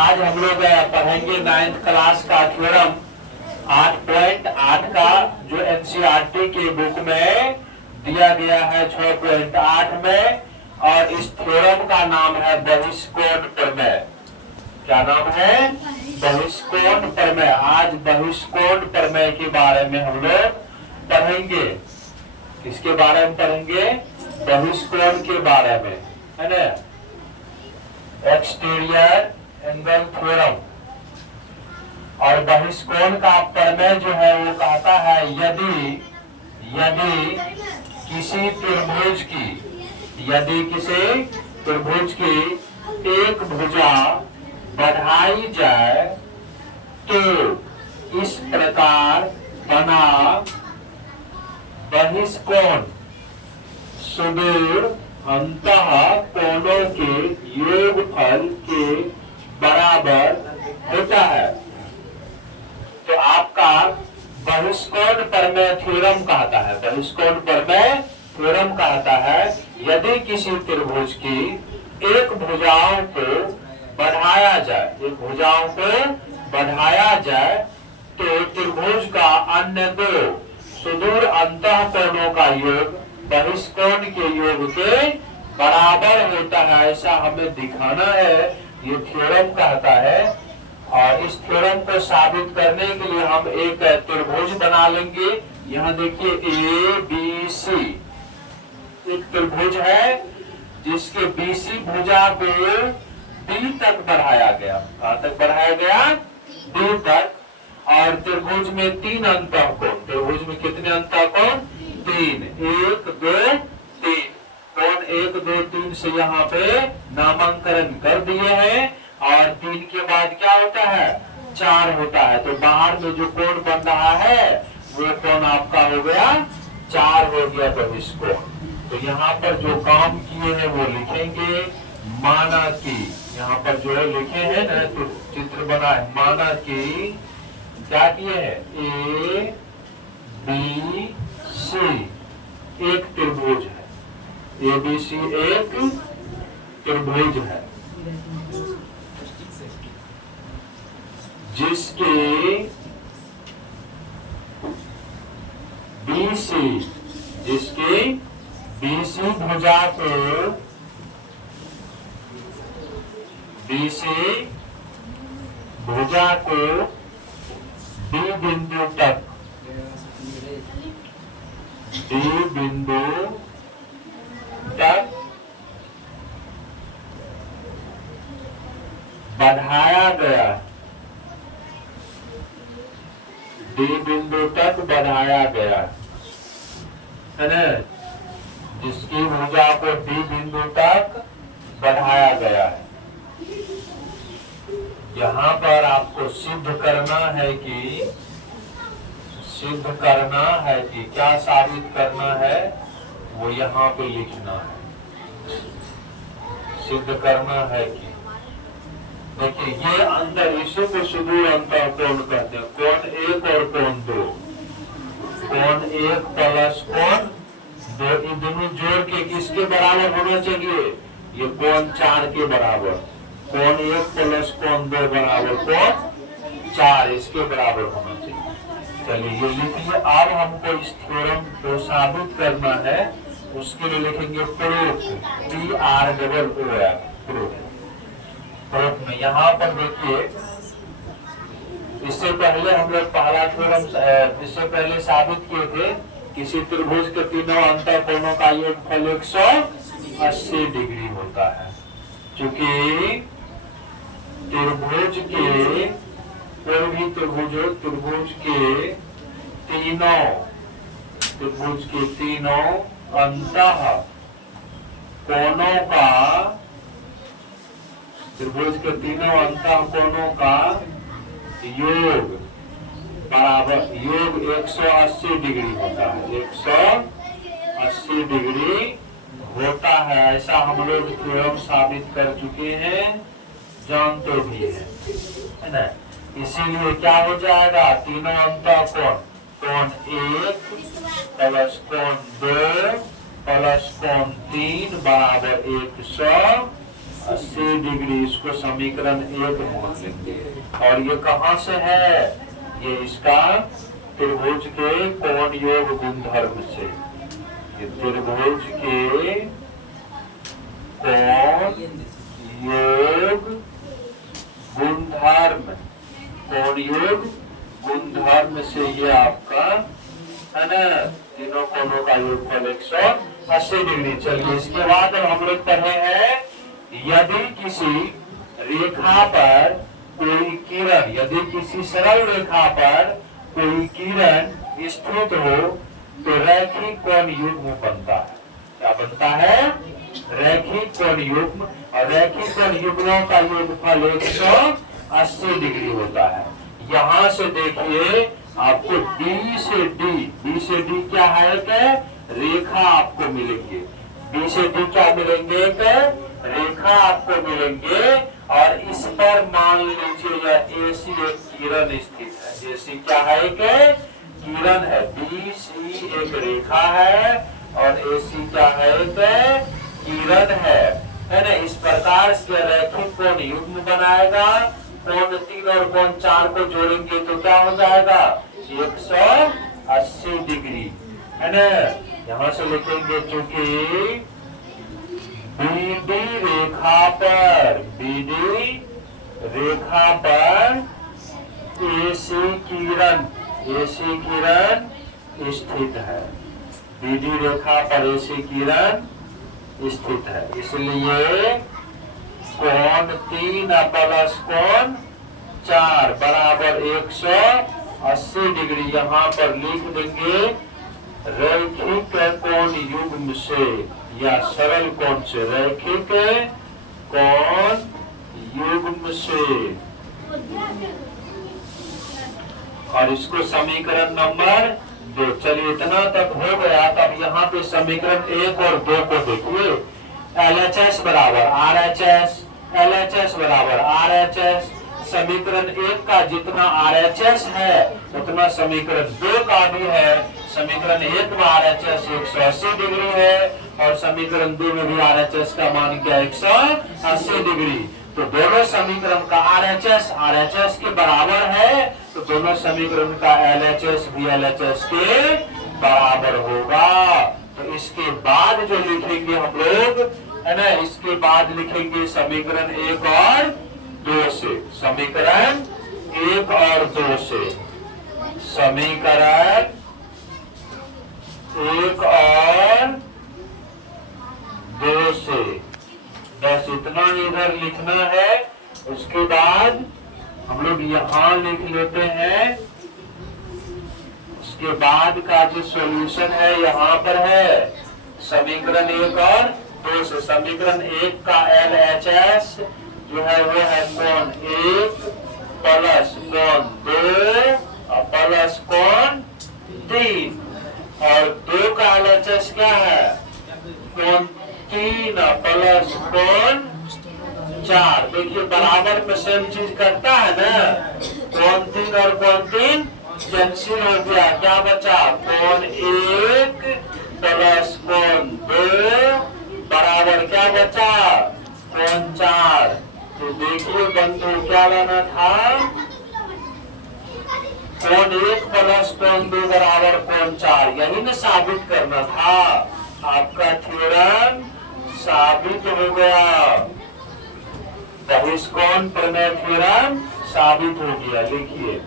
आज हम लोग पढ़ेंगे 9th क्लास का थ्योरम 8.8 का जो एनसीईआरटी के बुक में दिया गया है 6.8 में। और इस थ्योरम का नाम है बहिष्कोण प्रमेय। क्या नाम है? बहिष्कोण प्रमेय। आज बहिष्कोण प्रमेय के बारे में हम लोग पढ़ेंगे। किसके बारे में पढ़ेंगे? बहिष्कोण के बारे में, है ना। Exterior angle theorem. और बहिष्कोण का प्रमेय जो है वो कहता है यदि किसी त्रिभुज की एक भुजा बढ़ाई जाए तो इस प्रकार बना बहिष्कोण सुदूर अंतः कोणों के योगफल के बराबर होता है। तो आपका बहिष्कोण प्रमेय थ्योरम कहता है, बहिष्कोण प्रमेय थ्योरम कहता है यदि किसी त्रिभुज की एक भुजाओं को बढ़ाया जाए तो त्रिभुज का अन्य दो सुदूर अंतः कोणों का योग बहिष्कोण के योग के बराबर होता है। ऐसा हमें दिखाना है, ये थ्योरम कहता है। और इस थ्योरम को साबित करने के लिए हम एक त्रिभुज बना लेंगे। यहाँ देखिए ABC एक त्रिभुज है जिसके BC भुजा को D तक बढ़ाया गया। कहाँ तक बढ़ाया गया? D तक। और त्रिभुज में 3 अंतःकोण। त्रिभुज में कितने अंतःकोण? 3। 1 2 3 कोण 1 2 3 से यहाँ पे नामांकन कर दिए हैं। और 3 के बाद क्या होता है? 4 होता है। तो बाहर में जो कोण बन रहा है वो कोण आपका हो गया 4 हो गया बहिष्कोण। तो यहाँ पर जो काम किए हैं वो लिखेंगे। माना कि यहाँ पर जो लिखे हैं ना, तो चित्र बना है। माना कि क्या किए हैं? ABC एक त्रिभुज है। ABC एक त्रिभुज है जिसके BC भुजा को D बिंदु तक बढ़ाया गया। D बिंदु तक बढ़ाया गया है ना। जिसकी भुजा को D बिंदु तक बढ़ाया गया है। यहाँ पर आपको सिद्ध करना है कि क्या साबित करना है वो यहाँ पे लिखना है। सिद्ध करना है कि देखिए ये अंतर, इसी को सुदूर अंतर कोण कहते हैं। कोण 1 और कोण 2। कोण 1 प्लस कोण 2 इन दोनों जोड़ के किसके बराबर होना चाहिए? ये कोण 4 के बराबर। कोण 1 प्लस कोण 2 बराबर कोण 4, इसके बराबर होना चाहिए। चलिए ये लिखिए। अब हमको इस थ्योरम को साबित करना है, उसके लिए लिखेंगे प्रूफ। प्रूफ में यहाँ पर देखिए, इससे पहले हम लोग पहला थ्योरम इससे पहले साबित किए थे। किसी त्रिभुज के तीनों अंतःकोणों का योगफल 180 डिग्री होता है। चूंकि त्रिभुज के कोई भी त्रिभुज के तीनों अंतः कोणों का योग बराबर 180 डिग्री होता है। 180 डिग्री होता है, ऐसा हम लोग थ्योरम साबित कर चुके हैं, जानते भी है ना। इसीलिए क्या हो जाएगा? तीनों अंतःकोण, कोण 1 प्लस कोण 2 प्लस कोण 3 बराबर 180 80 डिग्री, इसको समीकरण 1 मान लेंगे। और ये कहाँ से है? ये इसका त्रिभुज के कोण योग गुणधर्म से। ये त्रिभुज के कोण योग गुणधर्म, कोण योग गुणधर्म से ये आपका है ना, तीनों कोणों का योगफल 180 डिग्री। चलिए इसके बाद हम लोग पढ़े हैं, यदि किसी रेखा पर कोई किरण, यदि किसी सरल रेखा पर कोई किरण स्थित हो तो रैखिक कोण युग्म बनता है। क्या बनता है? रैखिक कोण युग्म। और रैखिक कोण युग्मों का योगफल 180 डिग्री होता है। यहाँ से देखिए आपको डी से डी क्या है कि रेखा आपको मिलेंगे। बी से डी क्या मिलेंगे कि रेखा आपको मिलेंगे। और इस पर मान लीजिए यह एसी एक किरण स्थित है। एसी क्या है कि किरण है। बी सी एक रेखा है और एसी क्या है कि किरण है ना। इस प्रकार से रैखिक कोण युग्म बनाएगा। कोण 3 और कोण 4 को जोड़ेंगे तो क्या हो जाएगा? 180 डिग्री है ना। यहाँ से लिखेंगे चूंकि बीडी रेखा पर, बीडी रेखा पर एसी किरण स्थित है। बीडी रेखा पर एसी किरण स्थित है, इसलिए कोण 3 प्लस कोण 4 बराबर 180 डिग्री। यहाँ पर लिख देंगे रैखिक कोण युग्म से या सरल कोण से, रैखिक कोण युग्म से। और इसको समीकरण नंबर 2। चलिए इतना तक हो गया। तब यहाँ पे समीकरण 1 और 2 को देखिए। LHS बराबर RHS, LHS बराबर RHS। समीकरण 1 का जितना RHS है उतना समीकरण 2 का भी है। समीकरण 1 में RHS 180 डिग्री है और समीकरण 2 में भी RHS का मान क्या 180 डिग्री। तो दोनों समीकरण का RHS के बराबर है, तो दोनों समीकरण का LHS भी LHS के बराबर होगा। तो इसके बाद जो लिखेंगे हम लोग है ना, इसके बाद लिखेंगे समीकरण 1 और 2 से। समीकरण 1 और 2 से, समीकरण 1 और 2 से। बस इतना इधर लिखना है। उसके बाद हम लोग यहाँ लिख लेते हैं। उसके बाद का जो सॉल्यूशन है यहाँ पर है समीकरण 1 और 2 से। समीकरण 1 का LHS जो है वो है कोण 1 प्लस कोण 2 और प्लस कोण 3। और 2 का LHS क्या है? कोण 3 प्लस कोण 4। देखिए बराबर में सेम चीज करता है ना। कोण 3 और कोण 3 कैंसिल हो गया। क्या बचा? कोण 1 प्लस कोण 2 बराबर क्या बचा? कोण 4। तो देखिए बंधु क्या लेना था? कोण 1 प्लस कोण 2 बराबर कोण 4। यही ना साबित करना था। आपका थ्योरम साबित हो गया। बहिष्कोण प्रमेय थ्योरम साबित हो गया। लिखिए